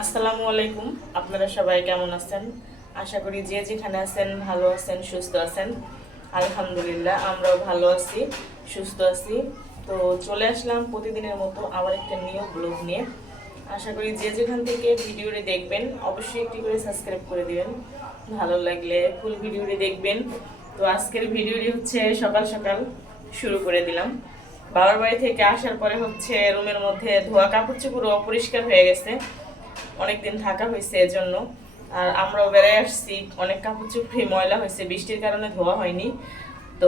আসসালামু আলাইকুম। আপনারা সবাই কেমন আছেন? আশা করি যে যেখানে আছেন ভালো আছেন, সুস্থ আছেন। আলহামদুলিল্লাহ, আমরাও ভালো আছি, সুস্থ আছি। তো চলে আসলাম প্রতিদিনের মতো আবার একটা নিউ ব্লগ নিয়ে। আশা করি যে যেখান থেকে ভিডিওটি দেখবেন, অবশ্যই একটি করে সাবস্ক্রাইব করে দিবেন। ভালো লাগলে ফুল ভিডিওটি দেখবেন। তো আজকের ভিডিওটি হচ্ছে সকাল সকাল শুরু করে দিলাম। বাবার বাড়ি থেকে আসার পরে হচ্ছে রুমের মধ্যে ধোয়া কাপড় চোপড় অপরিষ্কার হয়ে গেছে। অনেকদিন থাকা হয়েছে এজন্য। আর আমরাও বেড়ায় আসছি। অনেক কাপড় চোপড়ি ময়লা হয়েছে, বৃষ্টির কারণে ধোয়া হয়নি। তো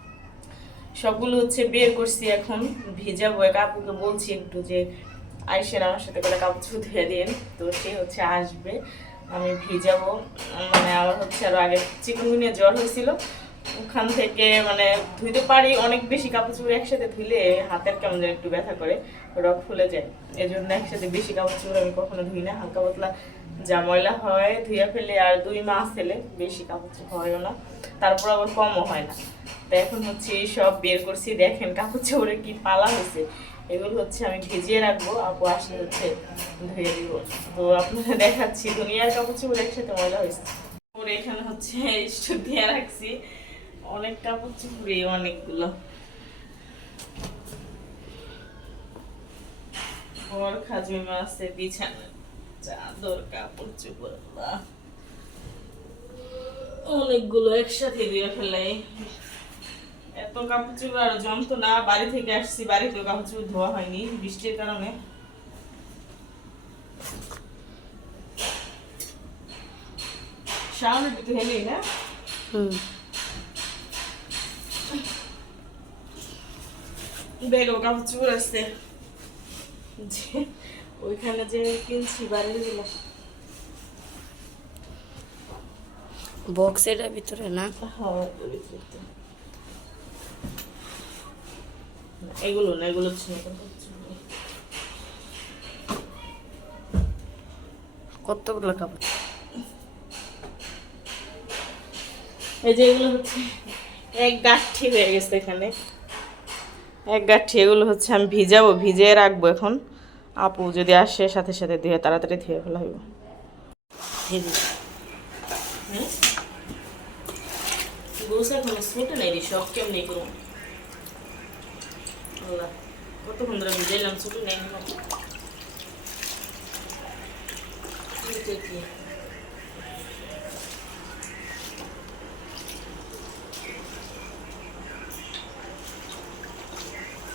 সবগুলো হচ্ছে বের করছি এখন। ভিজাবো, এক আপুকে বলছি একটু যে আইসেন আমার সাথে করে কাপড় চোপড় ধুয়ে দিন তো সে হচ্ছে আসবে। আমি ভিজাবো। মানে আমার হচ্ছে আরও আগে চিকুনগুনিয়া জ্বর হয়েছিল। ওখান থেকে মানে ধুইতে পারি, অনেক বেশি কাপড় চোপড় একসাথে ধুইলে হাতের কেমন যেন একটু ব্যথা করে রক ফুলে যায়। এই জন্য একসাথে বেশি কাপড় চোপড় আমি কখনো ধুই না, হালকা পাতলা যা ময়লা হয় ধুয়ে ফেলে, আর দুই মাস ফেলে বেশি কাপড় হয়ও না, তারপর আবার কমও হয় না। তো এখন হচ্ছে সব বের করছি, দেখেন কাপড় চোপড়ে কি পালা হয়েছে। এগুলো হচ্ছে আমি ভিজিয়ে রাখব, আপু আসলে হচ্ছে ধুয়ে দিব। তো আপনারা দেখাচ্ছি, দুনিয়ার কাপড় চোপড় একসাথে ময়লা হয়েছে। এখানে হচ্ছে দিয়ে রাখছি। অনেক কাপড় চোপড়ে অনেকগুলো। ওর খাজুমা আছে বিছানা চাদর কাপড় চোপড়। অনেকগুলো একসাথে দিয়ে ফেলে এত কাপড় চোপড় আর জমতো না বাড়ি থেকে আসছি বাড়িতে কাপড় চোপড় ধোয়া হয়নি বৃষ্টির কারণে। সামনে একটু হেলি না? হুম। দেখো কাপড় চোপড় আছে যে ওইখানে যে কিনছি বাড়িরগুলো। বক্স এটার ভিতরে না? হ্যাঁ, এগুলো না এগুলো। কতগুলো কাপড়? এই যে এগুলো হচ্ছে এক গাঠি হয়ে গেছে এখানে। এক গাঠি এগুলো হচ্ছে আমি ভিজাবো ভিজিয়ে রাখব এখন। আপু যদি আসে সাথে সাথে ধুয়ে তাড়াতাড়ি ধুয়ে ফেলা হইব। কতক্ষণ ধরে ভিজাইলাম ছুটি নেই না এইটা কি?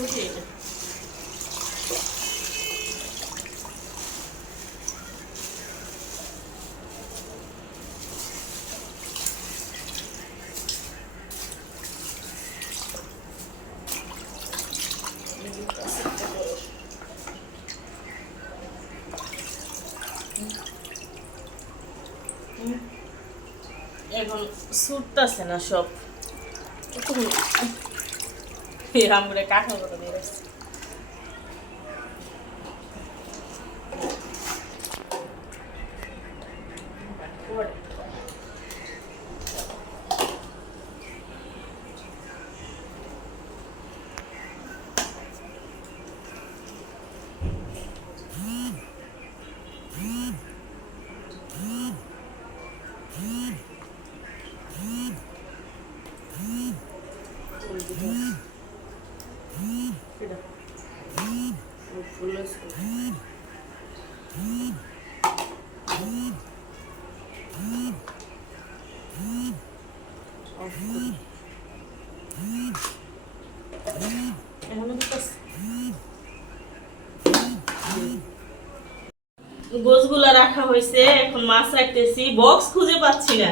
বিস্কুট এটা এখন ছুটতেছে না সব? রামগুড়ে কাঠার মতো দিয়ে রাখছে ফুল গোছগুলো রাখা হয়েছে, এখন মাছ রাখতেছি। বক্স খুঁজে পাচ্ছি না।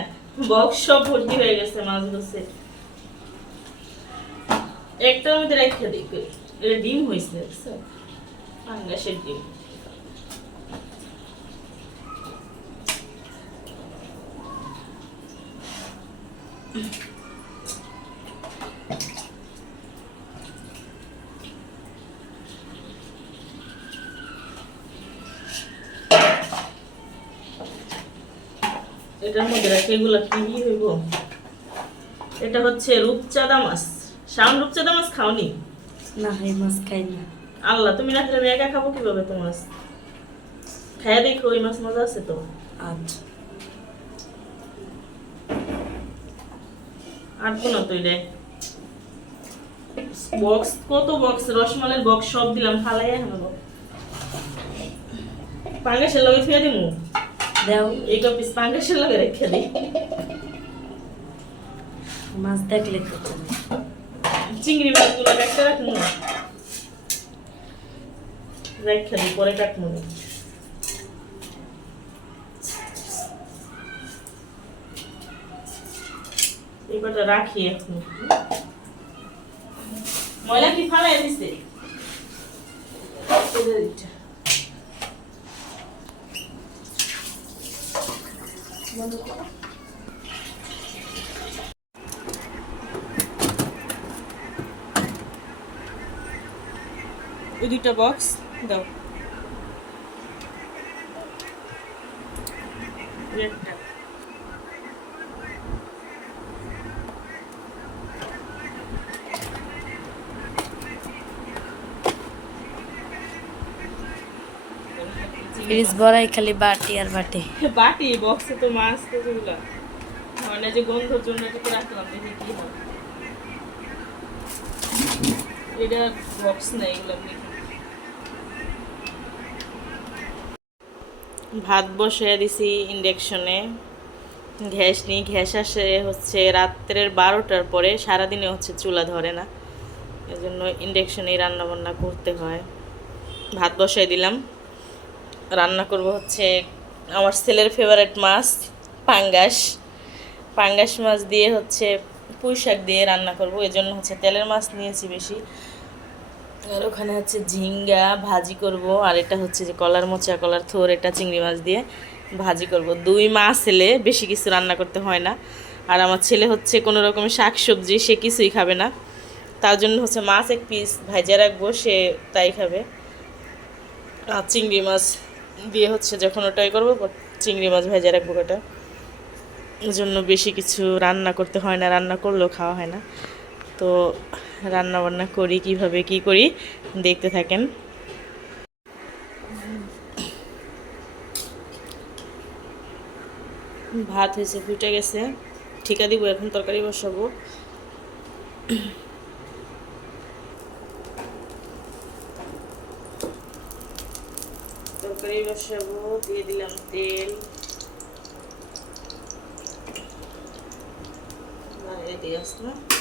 বক্স সব ভর্তি হয়ে গেছে মাছ গোছে একটার মধ্যে রেখে দিই। এটা ডিম হয়েছে পাঙ্গাসের ডিম এটার মধ্যে রাখি এগুলো কি হইব। এটা হচ্ছে রূপচাঁদা মাছ। শাম রূপচাঁদা মাছ খাওনি? না, এই মাছ খাই না। আল্লাহ তুমি রাখলে আমি একা খাব কীভাবে তো মাছ খাইয়া দেখো ওই মাছ মজা আছে তো। আচ্ছা আর কোনো তো রে। বক্স কত বক্স? রসমালের বক্স সব দিলাম ফালাই এখন পাঙ্গাসের লগে ফিরে দিমু? দেও। এই পিস পাঙ্গাসের লগে রেখে দিই। মাছ দেখলে। চিংড়ি মাছগুলো একটা রাখব। রেখে দিই পরে কাটবো না। এই কটা রাখি এখন। ময়লা কি ফালাই দিছে? ওই দুইটা বক্স দাও ওই একটা ফ্রিজ ভরাই খালি বাটি আর বাটি বাটি বক্সে তো মাছ তো যেগুলো মানে যে গন্ধর জন্য এটাকে রাখলাম দেখি কি হয়। এটা বক্স না এগুলো ভাত বসিয়ে দিছি ইন্ডাকশনে গ্যাস নিই গ্যাস আসে হচ্ছে রাত্রের বারোটার পরে, সারাদিনে হচ্ছে চুলা ধরে না। এজন্য ইন্ডাকশনেই রান্না বান্না করতে হয়। ভাত বসাই দিলাম। রান্না করব হচ্ছে আমার ছেলের ফেভারেট মাছ, পাঙ্গাস। পাঙ্গাস মাছ দিয়ে হচ্ছে পুঁই শাক দিয়ে রান্না করব। এই জন্য হচ্ছে তেলের মাছ নিয়েছি বেশি। আর ওখানে হচ্ছে ঝিঙ্গা ভাজি করব, আর এটা হচ্ছে যে কলার মোচা, কলার থোর, এটা চিংড়ি মাছ দিয়ে ভাজি করব। দুই মাছ এলে বেশি কিছু রান্না করতে হয় না। আর আমার ছেলে হচ্ছে কোনো রকমের শাক সবজি সে কিছুই খাবে না। তার জন্য হচ্ছে মাছ এক পিস ভাজা রাখব, সে তাই খাবে। আর চিংড়ি মাছ দিয়ে হচ্ছে যখন ওটাই করব চিংড়ি মাছ ভেজে রাখব ওটা। জন্য বেশি কিছু রান্না করতে হয় না, রান্না করলেও খাওয়া হয় না। তো রান্না বান্না করি, কীভাবে কি করি, দেখতে থাকেন। ভাত হয়েছে, ফুটে গেছে। ঠিকা দিব, এখন তরকারি বসাবো। তরকারি বসাবো, দিয়ে দিলাম তেল। দিয়ে আসলাম।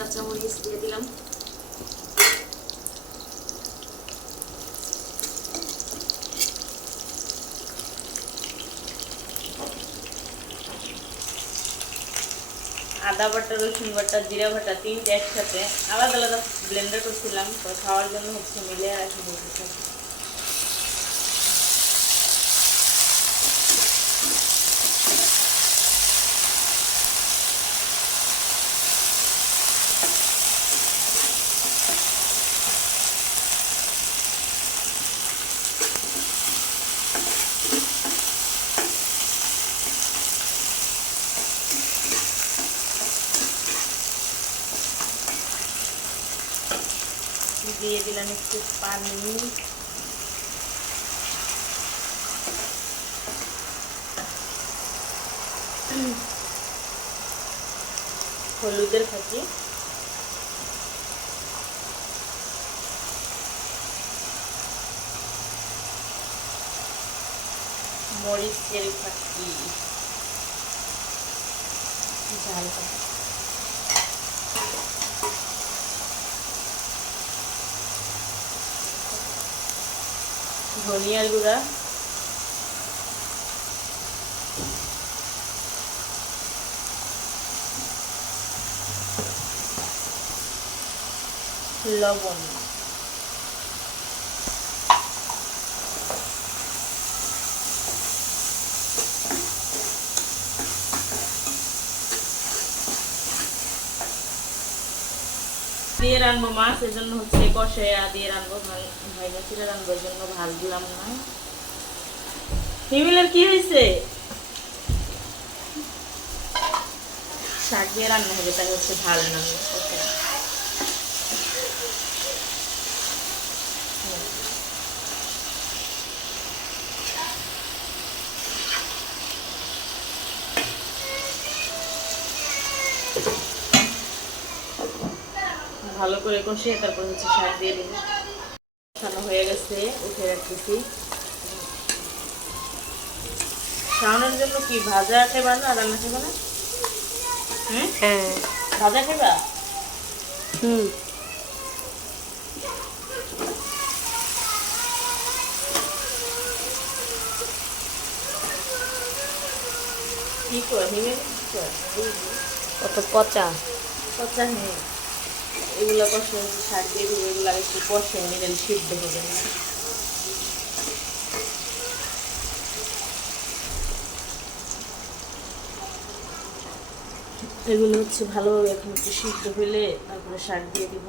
কাঁচামরিচ দিয়ে দিলাম। আদা বাটা, রসুন বাটা, জিরা বাটা তিনটে একসাথে। আলাদা আলাদা ব্লেন্ডার করছিলাম, তো খাওয়ার জন্য হচ্ছে মিলে রাখি বলতেছে দিয়ে দিলাম একটু পানি। হলুদের ফাঁকি মরিচের ফাঁকি ঝাল ফাঁকি ironía al dudar. Love one. দিয়ে রানবো মাছ এই জন্য হচ্ছে কষে দিয়ে রানবো, ভাই ভাই চিড়ে রানবো জন্য ভালো দিলাম না। হিমিলের কি হয়েছে? শাক দিয়ে রান্না হবে, তাই হচ্ছে ভালো নামবে ভালো করে কষিয়ে তারপর হচ্ছে শাক দিয়ে দেবো কষানো হয়ে গেছে উঠে রাখতেছি। খাওয়ানোর জন্য কি ভাজা খেবা না রান্না খেবা না? হ্যাঁ। ভাজা খেবা হুম। কত পচা। কচা হিমে এগুলো কষে শাক দিয়ে দেবো এগুলো একটু কষে গেলে সিদ্ধ হবে না এগুলো হচ্ছে ভালোভাবে এখন একটু সিদ্ধ হলে তারপরে শাক দিয়ে দিব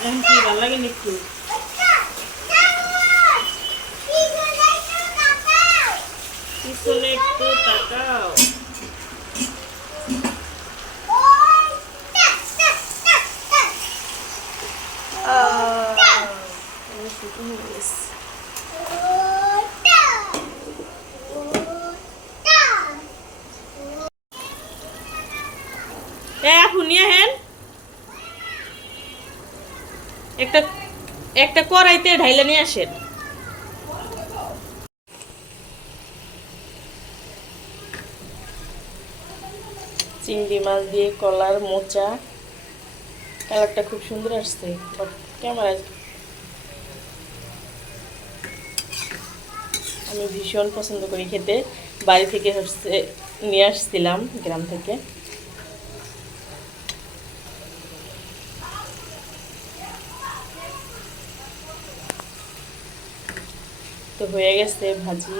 এখন কি ভালো লাগে একটু পিছনে একটু তাকাও এ আপু নিয়ে হেন একটা একটা কড়াইতে ঢাইলে নিয়ে আসেন। চিংড়ি মাছ দিয়ে কলার মোচা। কালারটা খুব সুন্দর আসছে। ক্যামেরা আমি ভীষণ পছন্দ করি খেতে। বাড়ি থেকে হচ্ছে নিয়ে আসছিলাম, গ্রাম থেকে। তো হয়ে গেছে ভাজি।